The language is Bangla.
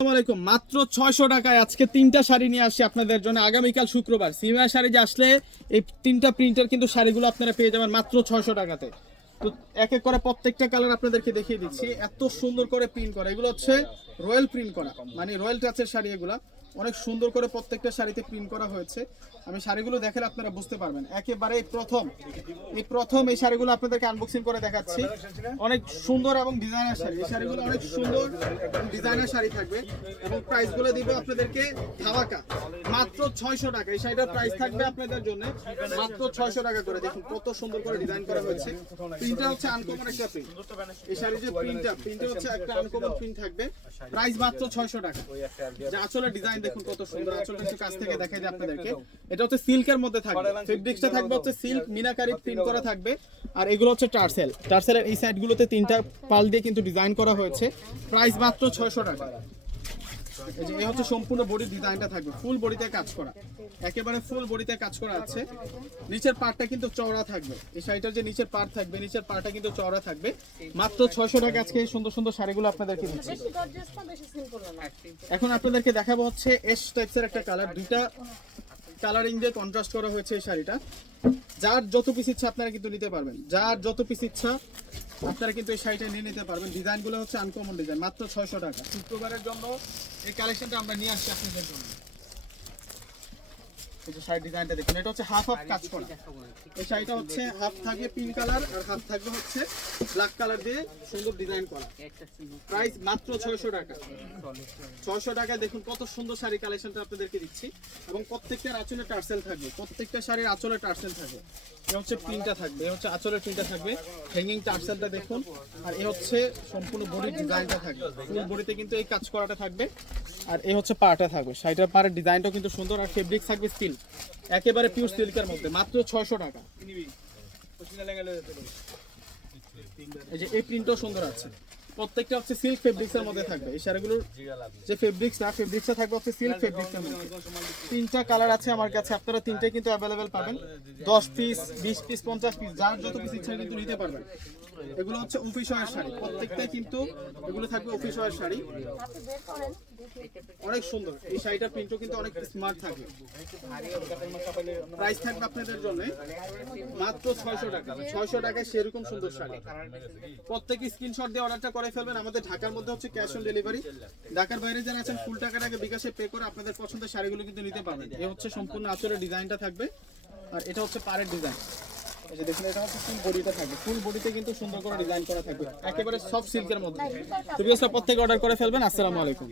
আসসালামু আলাইকুম। মাত্র ছয়শো টাকায় আজকে তিনটা শাড়ি নিয়ে আসি আপনাদের জন্য। আগামীকাল শুক্রবার সিনেমা শাড়ি যে আসলে, এই তিনটা প্রিন্টের কিন্তু শাড়িগুলো আপনারা পেয়ে যাবেন মাত্র ছয়শো টাকাতে। তো এক এক করে প্রত্যেকটা কালার আপনাদেরকে দেখিয়ে দিচ্ছি। এত সুন্দর করে প্রিন্ট করা। এগুলো হচ্ছে রয়্যাল প্রিন্ট করা। মানে রয়্যাল টাচের শাড়ি এগুলা। অনেক সুন্দর করে প্রত্যেকটা শাড়িতে প্রিন্ট করা হয়েছে। আমি শাড়িগুলো দেখালে আপনারা বুঝতে পারবেন। একেবারে প্রথম। এই প্রথম এই শাড়িগুলো আপনাদেরকে আনবক্সিং করে দেখাচ্ছি। অনেক সুন্দর এবং ডিজাইনার শাড়ি। এই শাড়িগুলো অনেক সুন্দর ডিজাইনার শাড়ি থাকবে এবং প্রাইসগুলো দিব আপনাদেরকে ধামাকা। মাত্র ছয়শো টাকা। এই শাড়িটার প্রাইস থাকবে আপনাদের জন্য মাত্র ছয়শো টাকা করে। দেখুন কত সুন্দর করে ডিজাইন করা হয়েছে। প্রিন্টটা হচ্ছে আনকমন একটা প্রিন্ট এই শাড়ির যে প্রিন্টটা প্রিন্টটা হচ্ছে একটা আনকমন প্রিন্ট থাকবে। প্রাইস মাত্র ছয়শো টাকা। যে আসলে ডিজাইন দেখুন কত সুন্দর আসলে একটু কাছ থেকে দেখাই দিই আপনাদেরকে। এটা হচ্ছে সিল্কের মধ্যে থাকবে। ফেব্রিক্সটা থাকবে হচ্ছে সিল্ক মিনাকারি প্রিন্ট করা থাকবে। আর এগুলো হচ্ছে টার্সেল টার্সেলের এই সাইডগুলোতে তিনটা পাল দিয়ে কিন্তু ডিজাইন করা হয়েছে। প্রাইস মাত্র ছয়শো টাকা। এই যে এই হচ্ছে সম্পূর্ণ বডি ডিজাইনটা থাকবে। ফুল বডিতে কাজ করা। একেবারে ফুল বডিতে কাজ করা আছে। নিচের পার্টটা কিন্তু চওড়া থাকবে। এই শাড়িটার যে নিচের পার্ট থাকবে নিচের পার্টটা কিন্তু চওড়া থাকবে। মাত্র ছয়শো টাকা আজকে এই সুন্দর সুন্দর শাড়িগুলো আপনাদেরকে দিচ্ছি। এখন আপনাদেরকে দেখাবো হচ্ছে এস টাইপসের একটা কালার দুইটা কালারিং দিয়ে কন্ট্রাস্ট করা হয়েছে এই শাড়িটা। যার যত পিস ইচ্ছা আপনারা কিন্তু নিতে পারবেন। যার যত পিস ইচ্ছা আপনারা কিন্তু এই শাড়িটা নিয়ে নিতে পারবেন। ডিজাইনগুলো হচ্ছে আনকমন ডিজাইন মাত্র ছয়শো টাকা। শুক্রবারের জন্য এই কালেকশনটা আমরা নিয়ে আসছি আপনাদের জন্য। যে শাড়ির ডিজাইনটা দেখুন, এটা হচ্ছে হাফ হাফ কাজ করা। এই শাড়িটা হচ্ছে হাফ থাকবে পিঙ্ক কালার আর হাফ থাকবে হচ্ছে ব্ল্যাক কালার দিয়ে সুন্দর ডিজাইন করা। প্রাইস মাত্র ছয়শো টাকা। ছয়শো টাকায় দেখুন কত সুন্দর শাড়ি কালেকশনটা আপনাদেরকে দিচ্ছি। এবং প্রত্যেকটার আঁচলে টার্সেল থাকবে। প্রত্যেকটা শাড়ির আঁচলে টার্সেল থাকবে। প্রিন্টটা থাকবে। হচ্ছে আঁচলের প্রিন্টটা থাকবে। হ্যাঙ্গিং টার্সেলটা দেখুন। আর এ হচ্ছে সম্পূর্ণ বডির ডিজাইনটা থাকবে। ফুল বডিতে কিন্তু এই কাজ করাটা থাকবে। আর এই হচ্ছে পাটা থাকবে। শাড়িটার পাড়ের ডিজাইনটাও কিন্তু সুন্দর আর ফেব্রিক থাকবে স্টিল একেবারে পিওর সিল্কের মধ্যে মাত্র ছয়শো টাকা। এই যে এই প্রিন্টও সুন্দর আছে। প্রত্যেকটা হচ্ছে সিল্ক ফেব্রিক্সের মধ্যে থাকবে। এই শাড়িগুলোর যে ফেব্রিক্স ফেব্রিক্সটা ফেব্রিক্সটা থাকবে হচ্ছে সিল্ক ফেব্রিক্সের মধ্যে। তিনটা কালার আছে আমার কাছে, আপনারা তিনটাই কিন্তু অ্যাভেলেবেল পাবেন। দশ পিস বিশ পিস পঞ্চাশ পিস যার যত পিস ইচ্ছা কিন্তু নিতে পারবেন। এগুলো হচ্ছে অফিস ওয়ার শাড়ি। প্রত্যেকটাই কিন্তু এগুলো থাকবে অফিস ওয়ার শাড়ি। অনেক সুন্দর। এই শাড়িটার প্রিন্টও কিন্তু অনেক স্মার্ট থাকবে প্রাইস থাকবে আপনাদের জন্য মাত্র ছয়শো টাকা। ছয়শো টাকায় সেরকম সুন্দর শাড়ি। প্রত্যেকে স্ক্রিনশট দিয়ে অর্ডারটা করে ফেলবেন। আমাদের ঢাকার মধ্যে হচ্ছে ক্যাশ অন ডেলিভারি ঢাকার বাইরে যারা আছেন ফুল টাকার বিকাশে পে করে আপনাদের পছন্দের শাড়িগুলো কিন্তু নিতে পারবেন। এ হচ্ছে সম্পূর্ণ আচরের ডিজাইনটা থাকবে। আর এটা হচ্ছে পাড়ের ডিজাইন এই এটা হচ্ছে ফুল বডিটা থাকবে। ফুল বডিতে কিন্তু সুন্দর করে ডিজাইন করা থাকবে। একেবারে সফট সিল্কের মধ্যে। প্রত্যেকে অর্ডার করে ফেলবেন। আসসালামু আলাইকুম।